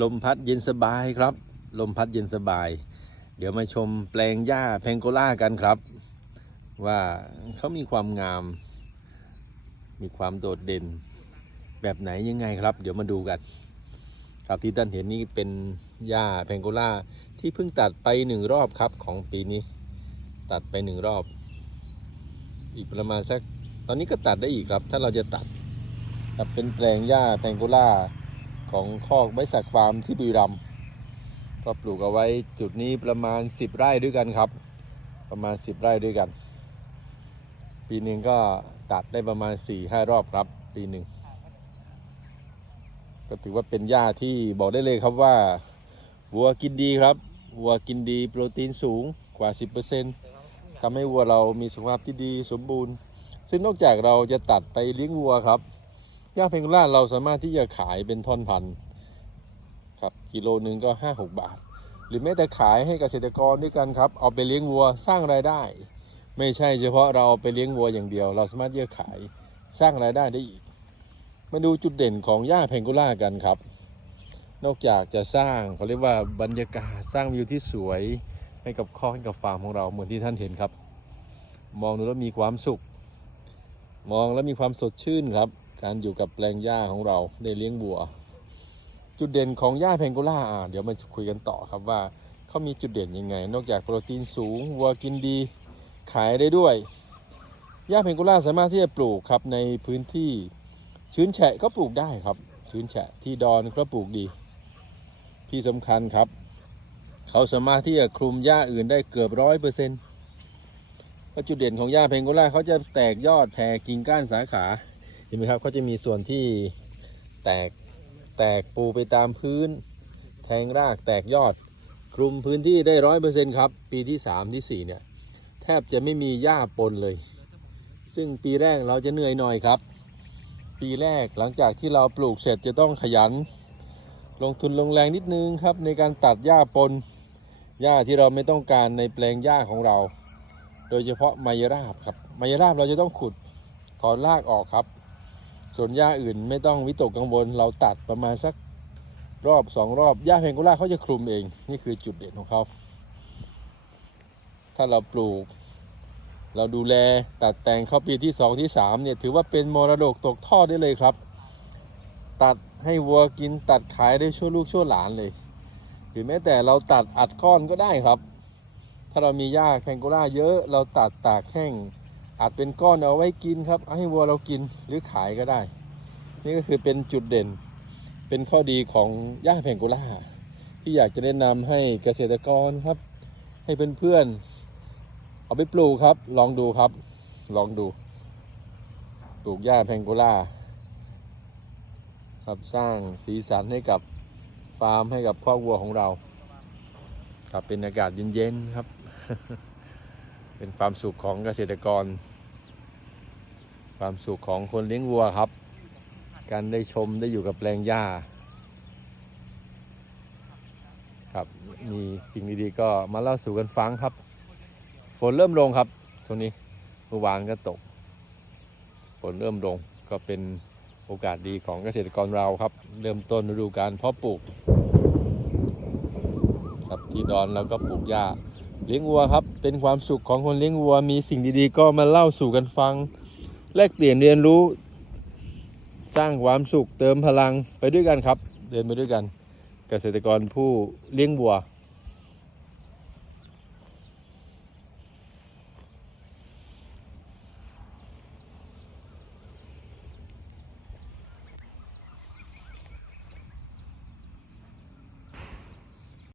ลมพัดเย็นสบายครับ ลมพัดเย็นสบาย เดี๋ยวมาชมแปลงหญ้าแพงโกล่ากันครับ ว่าเขามีความงาม มีความโดดเด่น แบบไหนยังไงครับ เดี๋ยวมาดูกัน ครับที่ท่านเห็นนี่เป็นหญ้าแพงโกล่าที่เพิ่งตัดไปหนึ่งรอบครับของปีนี้ ตัดไปหนึ่งรอบ อีกประมาณสัก ตอนนี้ก็ตัดได้อีกครับ ถ้าเราจะตัดครับเป็นแปลงหญ้าแพงโกล่า ของคอกไบสักฟาร์มที่บุรีรัมย์ก็ปลูกเอาไว้จุดนี้ประมาณ 10 ไร่ด้วยกันครับ ประมาณ 10 ไร่ด้วยกัน ปีหนึ่งก็ตัดได้ประมาณ 4-5 รอบครับ ปีหนึ่งก็ถือว่าเป็นหญ้าที่บอกได้เลยครับว่าวัวกินดีครับวัวกินดีโปรตีนสูงกว่า 10%ทำให้วัวเรามีสุขภาพที่ดีสมบูรณ์ ซึ่งนอกจากเราจะตัดไปเลี้ยงวัวครับ หญ้าเพงล่าเราสามารถที่จะขายเป็นท่อนพันครับกิโลหนึ่งก็5-6บาท หรือแม้แต่ขายให้เกษตรกรด้วยกันครับ เอาไปเลี้ยงวัวสร้างรายได้ ไม่ใช่เฉพาะเราเอาไปเลี้ยงวัวอย่างเดียว เราสามารถที่จะขายสร้างรายได้ได้อีก มาดูจุดเด่นของหญ้าเพงโกล่ากันครับ นอกจากจะสร้างเขาเรียกว่าบรรยากาศสร้างวิวที่สวยให้กับคอกให้กับฟาร์มของเราเหมือนที่ท่านเห็นครับ มองดูแล้วมีความสุข มองแล้วมีความสดชื่นครับ การอยู่กับแปลงหญ้าของเราได้เลี้ยงวัว จุดเด่นของหญ้าเพงโกล่าอะเดี๋ยวมาคุยกันต่อครับว่าเขามีจุดเด่นยังไง นอกจากโปรตีนสูงวัวกินดีขายได้ด้วยหญ้าเพงโกล่าสามารถที่จะปลูกครับในพื้นที่ชื้นแฉะก็ปลูกได้ครับ ชื้นแฉะที่ดอนก็ปลูกดี ที่สำคัญครับ เขาสามารถที่จะคลุมหญ้าอื่นได้เกือบร้อยเปอร์เซ็นต์จุดเด่นของหญ้าเพงโกล่าเขาจะแตกยอดแผ่กิ่งก้านสาขา ห็นไหมครับเขาจะมีส่วนที่แตกแตกปูไปตามพื้น แทงรากแตกยอด คลุมพื้นที่ได้ร้อยเปอร์เซ็นต์ครับ ปีที่สามที่สี่เนี่ย แทบจะไม่มีหญ้าปนเลย ซึ่งปีแรกเราจะเหนื่อยหน่อยครับ ปีแรกหลังจากที่เราปลูกเสร็จจะต้องขยัน ลงทุนลงแรงนิดนึงครับ ในการตัดหญ้าปนหญ้าที่เราไม่ต้องการในแปลงหญ้าของเรา โดยเฉพาะไมยราบครับไมยราบเราจะต้องขุดถอนรากออกครับ ส่วนหญ้าอื่นไม่ต้องวิตกกังวล เราตัดประมาณสักรอบสองรอบหญ้าเพงโกล่าเขาจะคลุมเอง นี่คือจุดเด่นของเขา ถ้าเราปลูก เราดูแลตัดแต่งเข้าปีที่สองที่สามเนี่ยถือว่าเป็นมรดกตกทอดได้เลยครับ ตัดให้วัวกินตัดขายได้ชั่วลูกชั่วหลานเลย หรือแม้แต่เราตัดอัดก้อนก็ได้ครับ ถ้าเรามีหญ้าแพงโกล่าเยอะ เราตัดตากแห้ง อัดเป็นก้อนเอาไว้กินครับเอาให้วัวเรากินหรือขายก็ได้ นี่ก็คือเป็นจุดเด่น เป็นข้อดีของหญ้าแพงโกล่าที่อยากจะแนะนำให้เกษตรกรครับ ให้เพื่อนๆเอาไปปลูกครับ ลองดูครับ ลองดูปลูกหญ้าแพงโกล่าครับสร้างสีสันให้กับฟาร์มให้กับครอบวัวของเรา ครับเป็นอากาศเย็นๆครับ เป็นความสุขของเกษตรกร ความสุขของคนเลี้ยงวัวครับ การได้ชมได้อยู่กับแปลงหญ้า ครับมีสิ่งดีๆก็มาเล่าสู่กันฟังครับ ฝนเริ่มลงครับช่วงนี้เมื่อวานก็ตก ฝนเริ่มลงก็เป็นโอกาสดีของเกษตรกรเราครับ เริ่มต้นฤดูการเพาะปลูก ครับที่ดอนเราก็ปลูกหญ้าเลี้ยงวัวครับ เป็นความสุขของคนเลี้ยงวัว มีสิ่งดีๆ ก็มาเล่าสู่กันฟัง แลกเปลี่ยนเรียนรู้สร้างความสุขเติมพลังไปด้วยกันครับ เดินไปด้วยกัน เกษตรกรผู้เลี้ยงวัว